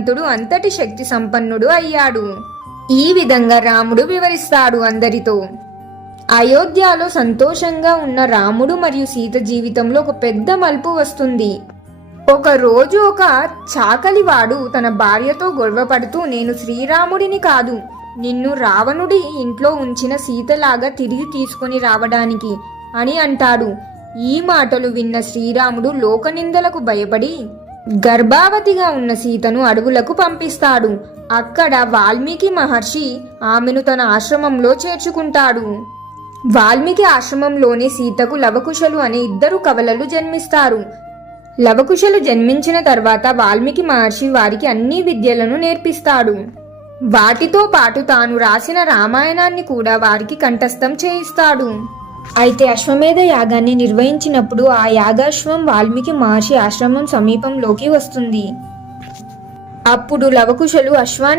ధనవంతుడు అంతటి శక్తి సంపన్నుడు అయ్యాడు. ఈ విధంగా రాముడు వివరిస్తాడు అందరితో. అయోధ్యలో సంతోషంగా ఉన్న రాముడు మరియు సీత జీవితంలో ఒక పెద్ద మలుపు వస్తుంది. ఒక రోజు ఒక చాకలివాడు తన భార్యతో గొడవపడుతూ నేను శ్రీరాముడిని కాదు నిన్ను రావణుడి ఇంట్లో ఉంచిన సీతలాగా తిరిగి తీసుకొని రావడానికి అని అంటాడు. ఈ మాటలు విన్న శ్రీరాముడు లోకనిందలకు భయపడి గర్భావతిగా ఉన్న సీతను అడవులకు పంపిస్తాడు. అక్కడ వాల్మీకి మహర్షి ఆమెను తన ఆశ్రమంలో చేర్చుకుంటాడు. వాల్మీకి ఆశ్రమంలోనే సీతకు లవకుశలు అనే ఇద్దరు కవలలు జన్మిస్తారు. లవకుశలు జన్మించిన తర్వాత వాల్మీకి మహర్షి వారికి అన్ని విద్యలను నేర్పిస్తాడు. వాటితో పాటు తాను రాసిన రామాయణాన్ని కూడా వారికి కంఠస్థం చేయిస్తాడు. అయితే అశ్వమేధ యాగాన్ని నిర్వహించినప్పుడు ఆ యాగాశ్వం వాల్మీకి మహర్షి ఆశ్రమం సమీపంలోకి వస్తుంది. అప్పుడు లవకుశలు అశ్వాన్ని